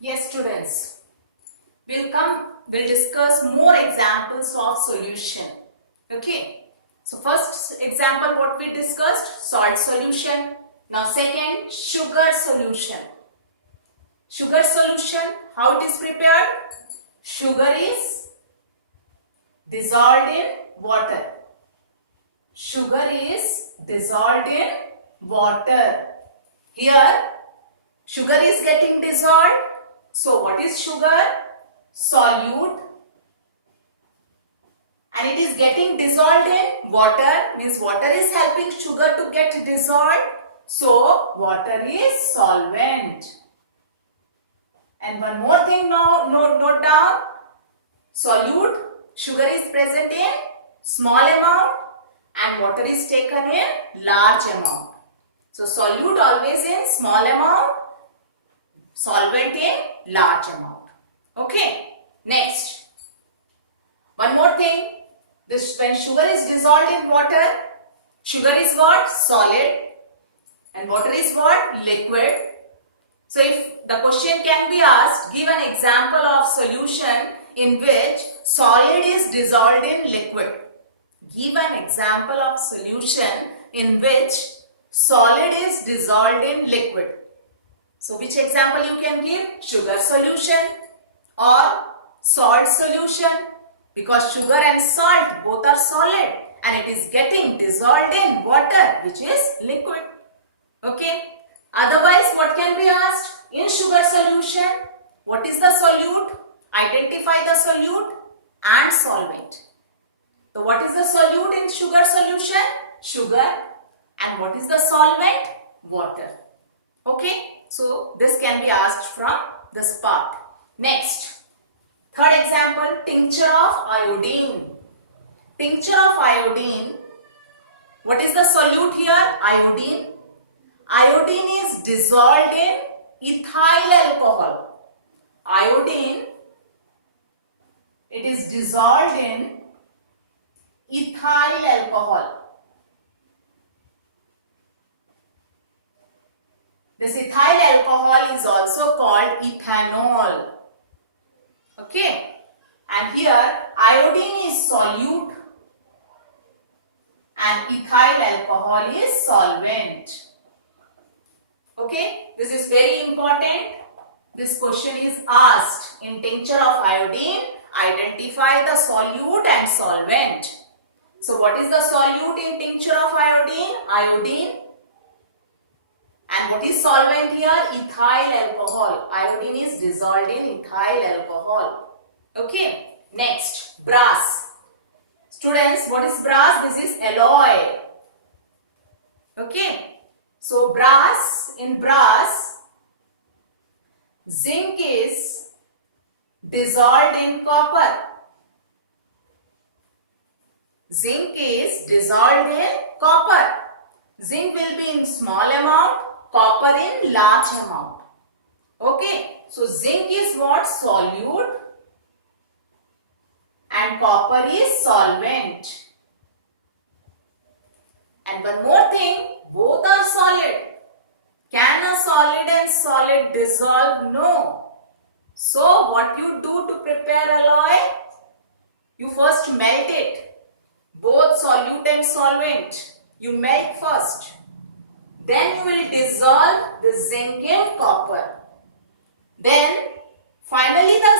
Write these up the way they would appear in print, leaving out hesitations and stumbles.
Yes, students, we'll discuss more examples of solution. Okay. So first example what we discussed, salt solution. Now second, sugar solution. Sugar solution, how it is prepared? Sugar is dissolved in water. Sugar is dissolved in water. Here, sugar is getting dissolved. So what is sugar? Solute. And it is getting dissolved in water. Means water is helping sugar to get dissolved. So water is solvent. And one more thing note down. Solute, sugar is present in small amount and water is taken in large amount. So solute always in small amount, solvent in large amount. Okay. Next. One more thing. When sugar is dissolved in water, sugar is what? Solid. And water is what? Liquid. So if the question can be asked, give an example of solution in which solid is dissolved in liquid. Give an example of solution in which solid is dissolved in liquid. So which example you can give? Sugar solution or salt solution, because sugar and salt both are solid and it is getting dissolved in water which is liquid. Okay. Otherwise what can be asked? In sugar solution, what is the solute? Identify the solute and solvent. So what is the solute in sugar solution? Sugar. And what is the solvent? Water. Okay. So this can be asked from this part. Next. Third example, tincture of iodine. Tincture of iodine. What is the solute here? Iodine. Iodine is dissolved in ethyl alcohol. Iodine, it is dissolved in ethyl alcohol. This ethyl alcohol is also called ethanol. Okay. And here iodine is solute and ethyl alcohol is solvent. Okay. This is very important. This question is asked in tincture of iodine. Identify the solute and solvent. So what is the solute in tincture of iodine? Iodine. And what is solvent here? Ethyl alcohol. Iodine is dissolved in ethyl alcohol. Okay. Next, brass. Students, what is brass? This is alloy. Okay. So brass, in brass, zinc is dissolved in copper. Zinc is dissolved in copper. Zinc will be in small amount, copper in large amount. Okay. So zinc is what? Solute and copper is solvent. And one more thing, both are solid. Can a solid and solid dissolve? No. So what you do to prepare alloy? You first melt it. Both solute and solvent. You melt first. Then you will dissolve the zinc in copper. Then finally the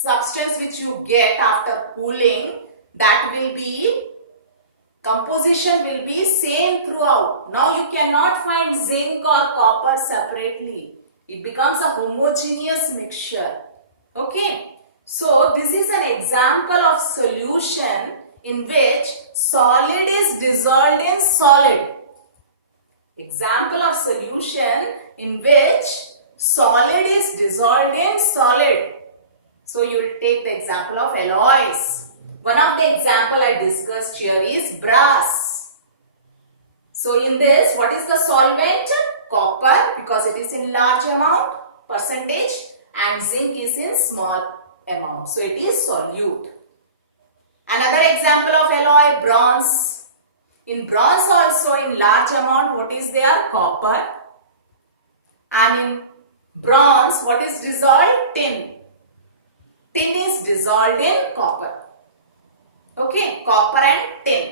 substance which you get after cooling, that will be, composition will be same throughout. Now you cannot find zinc or copper separately. It becomes a homogeneous mixture. Okay. So this is an example of solution in which solid is dissolved in solid. Example of solution in which solid is dissolved in solid. So you will take the example of alloys. One of the example I discussed here is brass. So in this, what is the solvent? Copper, because it is in large amount, percentage, and zinc is in small amount. So it is solute. Another example of alloy, bronze. In bronze also in large amount, what is there? Copper. And in bronze, bronze. What is dissolved? Tin. Tin is dissolved in copper. Okay, copper and tin.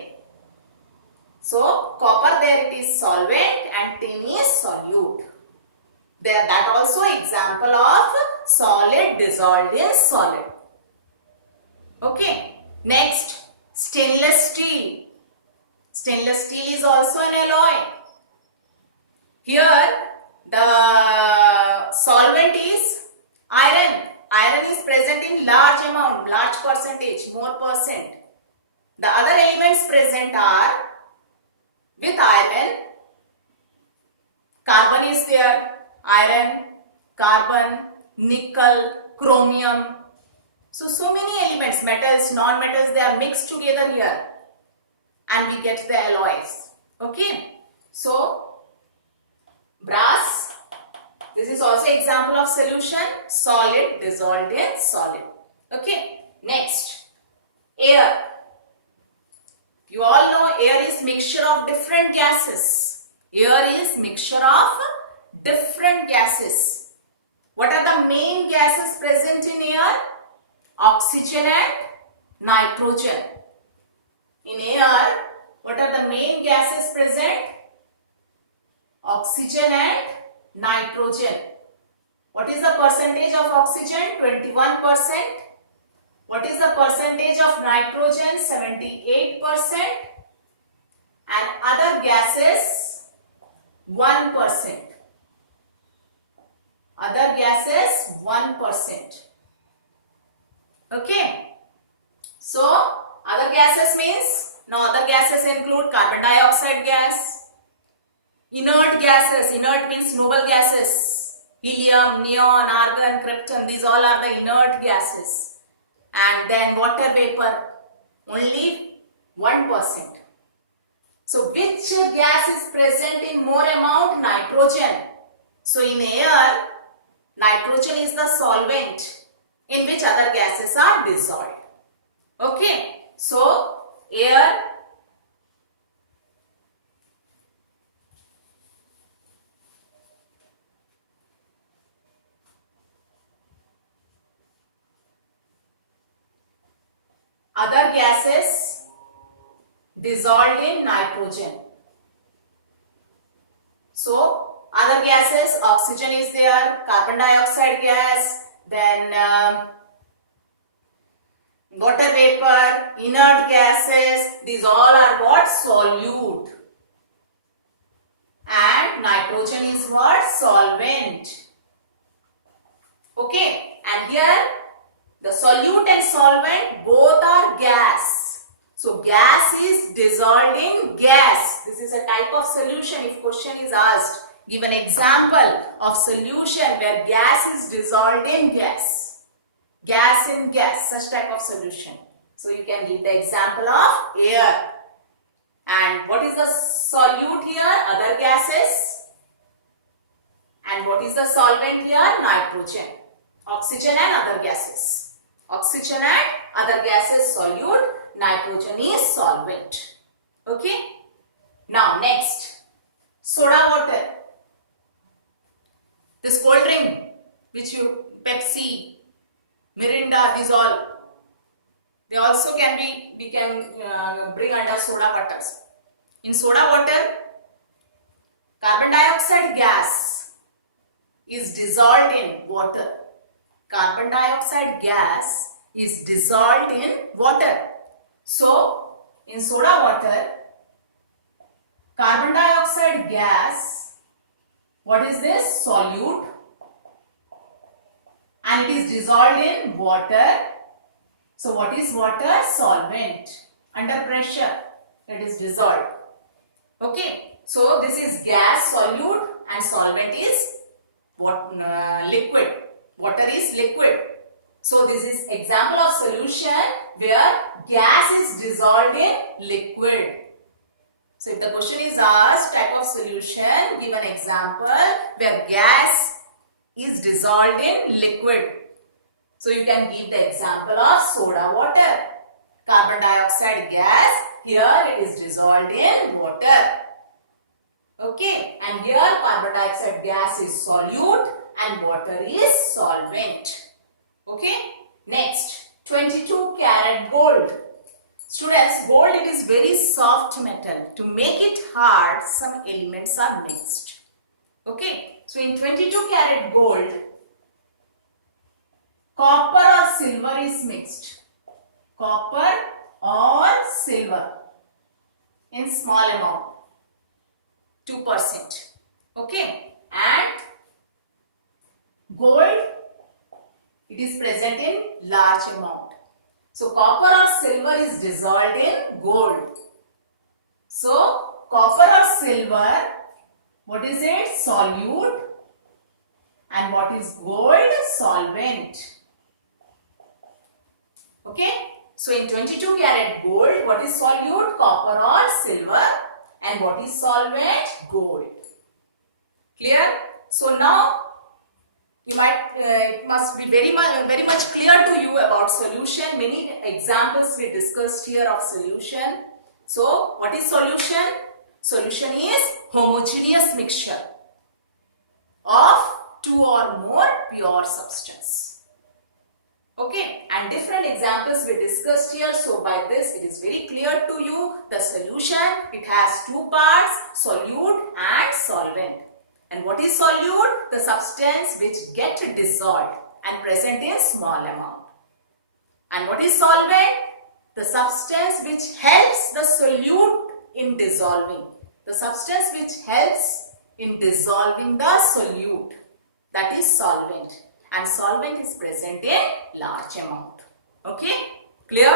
So copper, there it is solvent and tin is solute. There, that also example of solid dissolved in solid. Okay, next, stainless steel. Stainless steel is also an alloy. Here the solvent is iron. Iron is present in large amount, large percentage, more percent. The other elements present are, with iron, carbon is there, iron, carbon, nickel, chromium. So many elements, metals, non-metals, they are mixed together here and we get the alloys. Okay. So, brass, this is also example of solution, solid dissolved in solid. Okay. Next, air. You all know air is mixture of different gases. Air is mixture of different gases. What are the main gases present in air? Oxygen and nitrogen. In air, what are the main gases present? Oxygen and nitrogen. What is the percentage of oxygen? 21%. What is the percentage of nitrogen? 78%. And other gases, 1%. Other gases, 1%. Okay. So, other gases means, now other gases include carbon dioxide gas, inert gases, inert means noble gases, helium, neon, argon, krypton, these all are the inert gases. And then water vapor, only 1%. So, which gas is present in more amount? Nitrogen. So, in air, nitrogen is the solvent in which other gases are dissolved. Okay. So, air, other gases dissolved in nitrogen. So, other gases, oxygen is there, carbon dioxide gas, then water vapor, inert gases, these all are what? Solute. And nitrogen is what? Solvent. Okay. And here the solute and solvent both are gas. So gas is dissolved in gas. This is a type of solution. If question is asked, give an example of solution where gas is dissolved in gas. Gas in gas, such type of solution. So you can give the example of air. And what is the solute here? Other gases. And what is the solvent here? Nitrogen. Oxygen and other gases. Oxygen and other gases solute. Nitrogen is solvent. Okay. Now next, soda water. This cold drink which you, Pepsi, Mirinda, these all, they also can be, we can bring under soda waters. In soda water, carbon dioxide gas is dissolved in water. Carbon dioxide gas is dissolved in water. So, in soda water, carbon dioxide gas, what is this? Solute. And it is dissolved in water. So what is water? Solvent. Under pressure, it is dissolved. Okay. So this is gas, solute, and solvent is what? Liquid. Water is liquid. So this is example of solution where gas is dissolved in liquid. So if the question is asked, type of solution, give an example where gas is dissolved in liquid. So you can give the example of soda water. Carbon dioxide gas, here it is dissolved in water. Okay, and here carbon dioxide gas is solute and water is solvent. Okay. Next, 22 karat gold. Students, gold, it is very soft metal. To make it hard, some elements are mixed. Okay. So in 22 karat gold, copper or silver is mixed. Copper or silver in small amount, 2%. Okay. And gold, it is present in large amount. So copper or silver is dissolved in gold. So copper or silver, what is it? Solute. And what is gold? Solvent. Okay. So in 22 karat gold, what is solute? Copper or silver. And what is solvent? Gold. Clear? So now you might it must be very much clear to you about solution. Many examples we discussed here of solution. So what is solution? Solution is homogeneous mixture of two or more pure substance. Okay, and different examples we discussed here. So by this it is very clear to you the solution. It has two parts, solute and solvent. And what is solute? The substance which get dissolved and present in small amount. And what is solvent? The substance which helps the solute in dissolving. The substance which helps in dissolving the solute. That is solvent. And solvent is present in large amount. Okay? Clear?